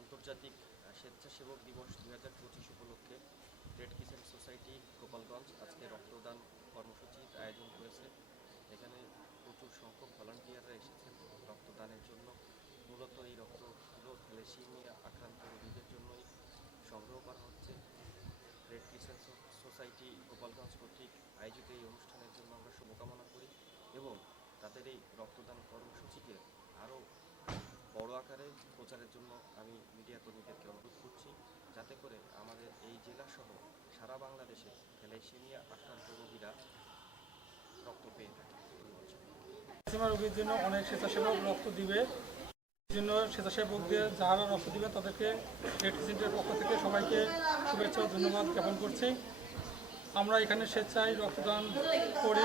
আন্তর্জাতিক স্বেচ্ছাসেবক দিবস 2025 উপলক্ষে রেড ক্রিসেন্ট সোসাইটি গোপালগঞ্জ আজকে রক্তদান কর্মসূচির আয়োজন করেছে। এখানে প্রচুর সংখ্যক ভলান্টিয়াররা এসেছেন রক্তদানের জন্য। মূলত এই রক্তগুলো থ্যালাসেমিয়া আক্রান্ত রোগীদের জন্যই সংগ্রহ করা হচ্ছে। রেড ক্রিসেন্ট সোসাইটি গোপালগঞ্জ কর্তৃক আয়োজিত এই অনুষ্ঠানের জন্য আমরা শুভকামনা করি এবং তাদের এই রক্তদান কর্মসূচিকে আরও বড় আকারে প্রচারের জন্য আমি মিডিয়া কর্মীদেরকে অনুরোধ করছি, যাতে করে আমাদের এই জেলাসহ সারা বাংলাদেশে থ্যালাসেমিয়া আক্রান্ত রোগীরা রক্ত পেয়ে থাকে। থ্যালাসেমিয়া রোগীর জন্য অনেক স্বেচ্ছাসেবক রক্ত দিবে। এই জন্য স্বেচ্ছাসেবকদের যারা রক্ত দিবে তাদেরকে রেড ক্রিসেন্টের পক্ষ থেকে সবাইকে শুভেচ্ছা ও ধন্যবাদ জ্ঞাপন করছি। আমরা এখানে স্বেচ্ছায় রক্তদান করি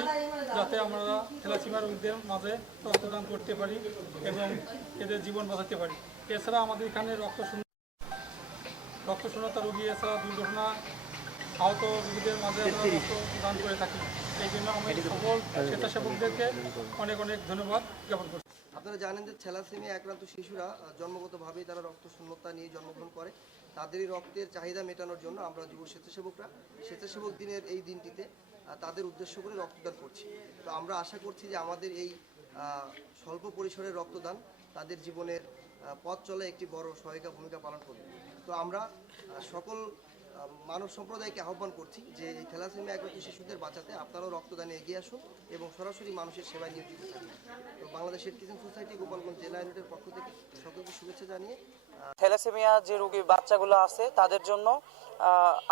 যাতে আমরা থ্যালাসেমিয়া রোগীদের মাঝে রক্তদান করতে পারি এবং এদের জীবন বাঁচাতে পারি। এছাড়া আমাদের এখানে রক্তশূন্যতা রোগী এছাড়া দুর্ঘটনা আহত রোগীদের মাঝে আমরা রক্তদান করে থাকি। এই জন্য আমি সকল স্বেচ্ছাসেবকদেরকে অনেক অনেক ধন্যবাদ জ্ঞাপন করছি। আপনারা জানেন যে থ্যালাসেমিয়া আক্রান্ত শিশুরা জন্মগতভাবেই তারা রক্তশূন্যতা নিয়ে জন্মগ্রহণ করে। তাদেরই রক্তের চাহিদা মেটানোর জন্য আমরা যুব স্বেচ্ছাসেবকরা স্বেচ্ছাসেবক দিনের এই দিনটিতে তাদের উদ্দেশ্য করে রক্তদান করছি। তো আমরা আশা করছি যে আমাদের এই স্বল্প পরিসরের রক্তদান তাদের জীবনের পথ চলে একটি বড় সহায়িকা ভূমিকা পালন করবে। তো আমরা সকল মানব সম্প্রদায়কে আহ্বান করছি যে এই থ্যালাসেমিয়া আক্রান্ত শিশুদের বাঁচাতে আপনারাও রক্তদানে এগিয়ে আসুন এবং সরাসরি মানুষের সেবায় নিয়োজিত থাকুন। তো Bangladesh red crescent society Gopalganj জেলা ইউনিটের পক্ষ থেকে সকলকে শুভেচ্ছা জানিয়ে থ্যালাসেমিয়া যে রোগী বাচ্চাগুলো আছে তাদের জন্য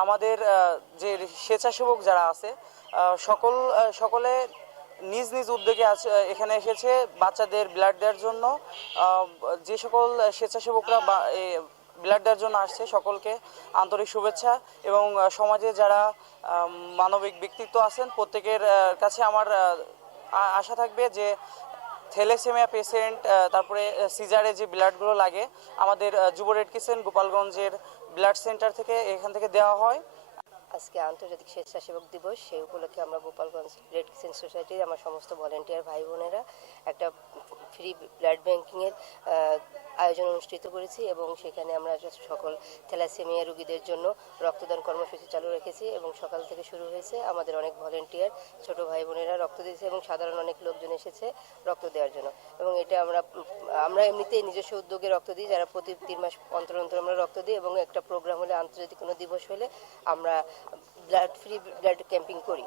আমাদের যে স্বেচ্ছাসেবক যারা আছে সকলে নিজ নিজ উদ্যোগে এখানে এসেছে বাচ্চাদের ব্লাড দেওয়ার জন্য। যে সকল স্বেচ্ছাসেবকরা ব্লাড দেওয়ার জন্য আসছে সকলকে আন্তরিক শুভেচ্ছা এবং সমাজে যারা মানবিক ব্যক্তিত্ব আছেন প্রত্যেকের কাছে আমার আশা থাকবে যে থ্যালাসেমিয়া পেশেন্ট তারপরে সিজারে যে ব্লাডগুলো লাগে আমাদের যুব রেড ক্রিসেন্ট গোপালগঞ্জের ব্লাড সেন্টার থেকে এখান থেকে দেওয়া হয়। আজকে আন্তর্জাতিক স্বেচ্ছাসেবক দিবস, সেই উপলক্ষে আমরা গোপালগঞ্জ রেড ক্রিসেন্ট সোসাইটির আমার সমস্ত ভলেন্টিয়ার ভাই বোনেরা একটা ফ্রি ব্লাড ব্যাংকিংয়ের আয়োজন অনুষ্ঠিত করেছি এবং সেখানে আমরা সকল থ্যালাসেমিয়া রোগীদের জন্য রক্তদান কর্মসূচি চালু রেখেছি এবং সকাল থেকে শুরু হয়েছে। আমাদের অনেক ভলেন্টিয়ার ছোট ভাই বোনেরা রক্ত দিয়েছে এবং সাধারণ অনেক লোকজন এসেছে রক্ত দেওয়ার জন্য। এবং এটা আমরা এমনিতেই নিজস্ব উদ্যোগে রক্ত দিই, যারা প্রতি 3 মাস অন্তর অন্তর আমরা রক্ত দিই এবং একটা প্রোগ্রাম হলে আন্তর্জাতিক কোনো দিবস হলে আমরা ফ্রি ব্লাড ক্যাম্পিং করি।